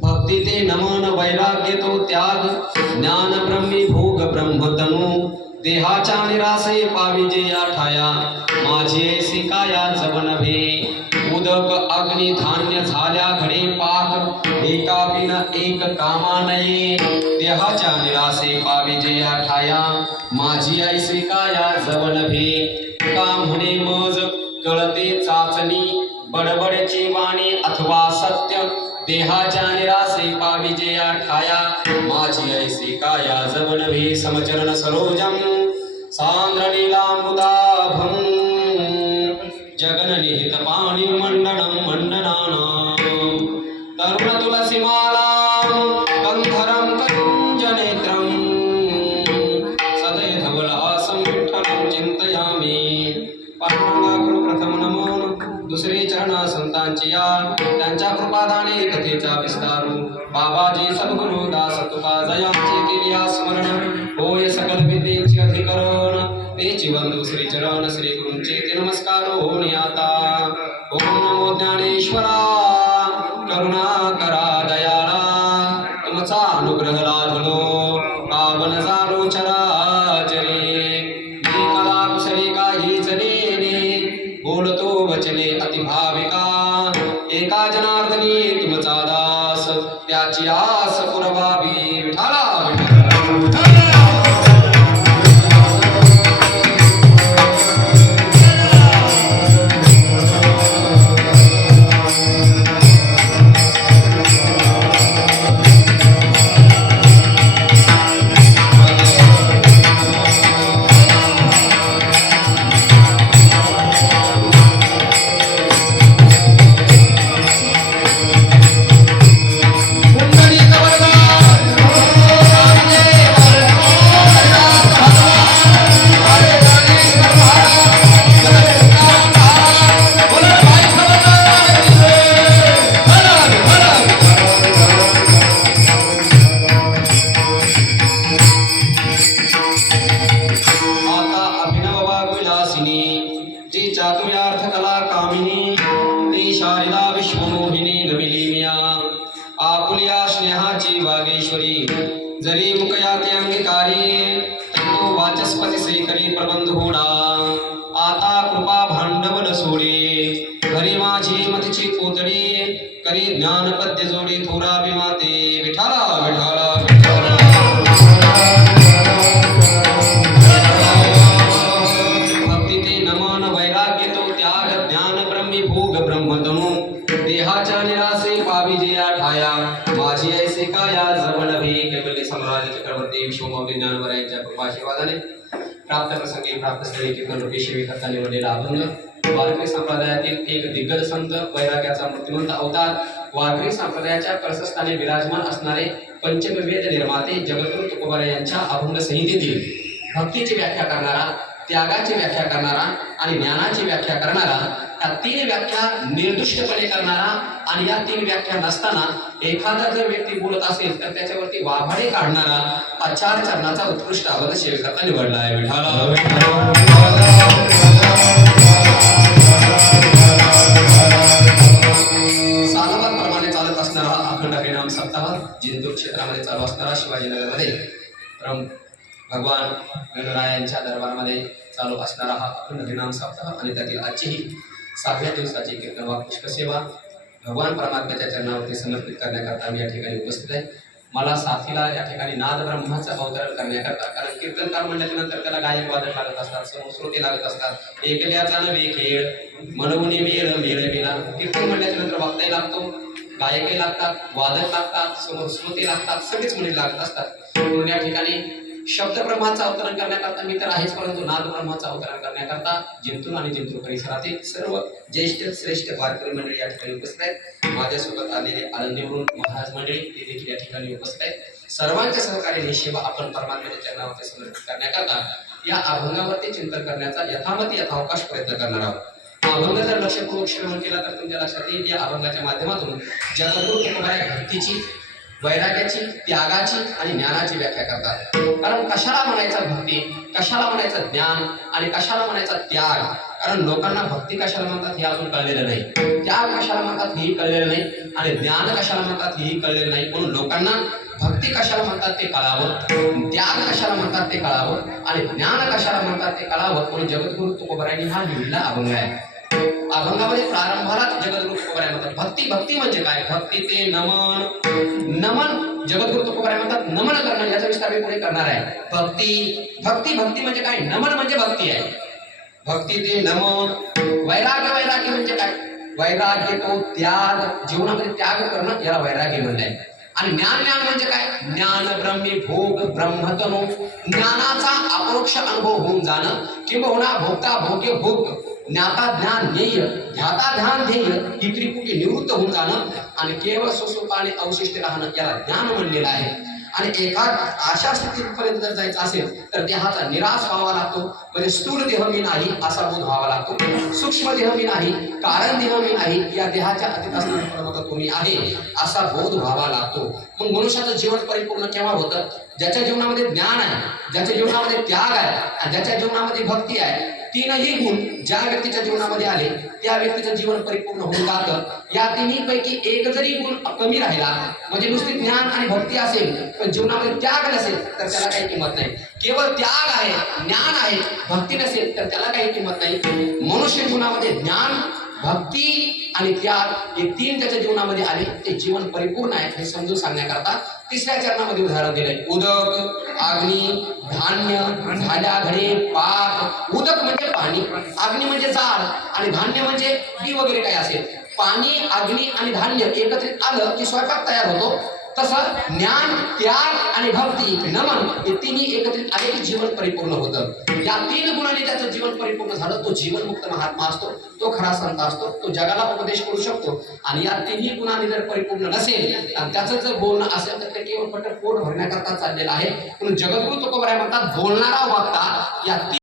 भक्ती ते नमन वैराग्य तो त्याग ज्ञान ब्रह्मी भोग ब्रह्मतनु देहाच्या निरासे पाविजे या ठाया माझी ऐसी काया जवन भे उदक अग्नी धान्य झाल्या घडे पाक एका बिन एक कामा नये देहाच्या निरासे पाविजे या ठाया माझी ऐसी काया जवन भे का म्हणे मज कळते चाचणी बडबडचे वाणी अथवा सत्य देहाच्या निरासे पाविजे या ठाया माझी ऐसी काया जवनभे समचरण सरोजम सांद्र नीलांबुदाभं जगन निहित पाणी मंडनं मंडनानां तरुण तुलसी मालां कंधरं कंजनेत्रं सदैव धवलहासं विठ्ठलं चिंतयामि पांडुरंगा करू प्रथम नमन दुसरे चरणा संतांची या त्यांच्या कृपादाने कथेचा विस्तारू बाबाजी सद्गुरु दास तुका जयांचे केलिया स्मरण होय सकल विद्येचे अधिकरण तेची वंदू श्री चरण श्री गुरूंचे ते नमस्कार होणे आता ओम नमो ज्ञानेश्वरा करुणा करा दयाळा तुमचा अनुग्रह लाभलो पावन झालो चराचरे कला कुसरी काहीच नेने बोलतो वचने अतिभाविका एका जनार्दनी तुमचा दास त्याची आस पुरवावी विठाला जरी मुकयाते अंगीकारी तंतु वाचस्पती सैकरी प्रबंध होडा आता कृपा भांडवल सोडे घरी माझी मतीची कोतडी करी ज्ञान पद्य जोडी थोरा बिमाते विठाला विठाला भक्ती ते नमन वैराग्य तो त्याग ज्ञान ब्रह्मी भोग ब्रह्मतनु देहाच्या निरासे पाविजे या ठाया माझी ऐसे काया जवळ भी केवली सम्राट चक्रवर्ती विश्वमौली ज्ञानवर यांच्या कृपाशीर्वादाने प्राप्त प्रसंगी प्राप्त स्थळी कीर्तन रूपी सेविकता निवडलेला अभंग वारकरी संप्रदायातील एक दिग्गज संत वैराग्याचा मूर्तिमंत अवतार वारकरी संप्रदायाच्या कळसस्थानी विराजमान असणारे पंचमवेद निर्माते जगद्गुरु तुकोबा यांच्या अभंग संहितेतील भक्तीची व्याख्या करणारा त्यागाची व्याख्या करणारा आणि ज्ञानाची व्याख्या करणारा या तीन व्याख्या निर्दुष्टपणे करणारा आणि या तीन व्याख्या नसताना एखादा जर व्यक्ती बोलत असेल तर त्याच्यावरती वाभाडे काढणारा हा चार चरणाचा उत्कृष्ट अभंग सेविकाचा निवडला आहे विठाला सालाबादप्रमाणे चालत असणारा हा अखंड हरिनाम सप्ताह जिंतूर क्षेत्रामध्ये चालू असणारा शिवाजीनगरमध्ये भगवान गणरायांच्या दरबारमध्ये चालू असणारा हा अखंड हरिनाम सप्ताह आणि त्यातील आजचीही 7व्या दिवसाची कीर्तन वा पुष्प सेवा भगवान परमात्म्याच्या चरणावरती समर्पित करण्याकरता मी या ठिकाणी उपस्थित आहे मला साथीला या ठिकाणी नाद ब्रह्माचं अवतरण करण्याकरता कारण कीर्तनकार म्हणल्याच्या नंतर त्याला गायक वादक लागत असतात समश्रुती लागत असतात एकल्याचा नवे खेळ मनवुनी मेळ मेळ मेला कीर्तन म्हणल्याच्या नंतर वक्ताही लागतो गायकही लागतात वादक लागतात समश्रुती लागतात सगळेच मुली लागत असतात म्हणून या ठिकाणी शब्द ब्रह्माचं अवतरण करण्याकरता मी तर आहेच परंतु नाद ब्रह्माचं अवतरण करण्याकरता जिंतूर आणि जिंतूर परिसरातील सर्व ज्येष्ठ श्रेष्ठ वारकरी मंडळी या ठिकाणी उपस्थित आहेत माझ्यासोबत आलेले आनंदीवरून महाराज मंडळी ते देखील या ठिकाणी उपस्थित आहेत सर्वांच्या सहकार्याने सेवा आपण परमात्म्याच्या चरणावरती समर्पित करण्याकरता या अभंगावरती चिंतन करण्याचा यथामती यथावकाश प्रयत्न करणार आहोत अभंग जर लक्षपूर्वक श्रवण केला तर तुमच्या लक्षात येईल या अभंगाच्या माध्यमातून जगद्गुरु तुकोबा भक्तीची वैराग्याची, त्यागाची आणि ज्ञानाची व्याख्या करतात. कारण कशाला म्हणायचं भक्ती, कशाला म्हणायचं ज्ञान आणि कशाला म्हणायचा त्याग. कारण लोकांना भक्ती कशाला म्हणतात हे अजून कळलेलं नाही, त्याग कशाला म्हणतात हेही कळलेलं नाही आणि ज्ञान कशाला म्हणतात हेही कळलेलं नाही. म्हणून लोकांना भक्ती कशाला म्हणतात ते कळावं, त्याग कशाला म्हणतात ते कळावं आणि ज्ञान कशाला म्हणतात ते कळावं. म्हणून जगद्गुरु तुकोबारायांनी हा लिहिलेला अभंग आहे. अभंगामध्ये प्रारंभाला जगद्गुरु तुकोबाराय म्हणतात भक्ती. भक्ती म्हणजे काय? भक्ती ते नमन. नमन जगद्गुरु तुकोबाराय म्हणतात नमन करणं. याचा विस्तार मी पुढे करणार आहे. भक्ती भक्ती भक्ती म्हणजे काय? नमन म्हणजे भक्ती आहे. भक्ती ते नमन. वैराग्य वैराग्य म्हणजे काय? वैराग्य तो त्याग, जीवनामध्ये त्याग करणं याला वैराग्य म्हणलंय. आणि ज्ञान ज्ञान म्हणजे काय? ज्ञान ब्रह्मी भोग ब्रह्मतनो. ज्ञानाचा अपरोक्ष अनुभव होऊन जाणं किंवा भोगता भोग्य भोग, ज्ञाता ज्ञान ध्येय, ध्याता ध्यान ध्येय ही त्रिपुटी निवृत्त होऊन जाणं आणि केवळ स्वस्वरूपाने अवशिष्ट राहणं याला ज्ञान म्हणलेलं आहे. आणि एखाद अशा स्थितीपर्यंत जर जायचं असेल तर देहाचा निराश व्हावा लागतो. म्हणजे स्थूल देह मी नाही असा बोध व्हावा लागतो. सूक्ष्म देह मी नाही, कारण देह मी नाही, या देहाच्या अतीत असणारा तुम्ही आहे असा बोध व्हावा लागतो. मग मनुष्याचं जीवन परिपूर्ण केव्हा होतं? ज्याच्या जीवनामध्ये ज्ञान आहे, ज्याच्या जीवनामध्ये त्याग आहे आणि ज्याच्या जीवनामध्ये भक्ती आहे. तीनही गुण ज्या व्यक्तीच्या जीवनामध्ये आले त्या व्यक्तीचं जीवन परिपूर्ण होऊन जातं. या तिन्ही पैकी एक जरी गुण कमी राहिला, म्हणजे नुसती ज्ञान आणि भक्ती असेल पण जीवनामध्ये त्याग नसेल तर त्याला काही किंमत नाही. केवळ त्याग आहे, ज्ञान आहे, भक्ती नसेल तर त्याला काही किंमत नाही. मनुष्य जीवनामध्ये ज्ञान, भक्ती आणि त्याग हे तीन त्याच्या जीवनामध्ये आले ते जीवन परिपूर्ण आहे हे समजून सांगण्याकरता तिसऱ्या चरणामध्ये उदाहरण दिलंय. उदक, अग्नी, धान्य, झाल्या घडे, पाक. उदक म्हणजे पाणी, अग्नी म्हणजे जाळ आणि धान्य म्हणजे बी वगैरे काय असेल. पाणी, अग्नी आणि धान्य एकत्रित आलं की स्वयंपाक तयार होतो. तसं ज्ञान, त्याग आणि भक्ती, नमन हे तिन्ही एकत्रित आले की जीवन परिपूर्ण होतं. या तीन गुणांनी त्याचं जीवन परिपूर्ण झालं तो जीवनमुक्त महात्मा असतो, तो खरा संत असतो, तो जगाला उपदेश करू शकतो. आणि या तिन्ही गुणांनी जर परिपूर्ण नसेल आणि त्याचं जर बोलणं असेल तर ते केवळ फक्त पोट भरण्याकरता चाललेलं आहे. म्हणून जगद्गुरु तुकोबाराय म्हणतात बोलणारा वक्ता या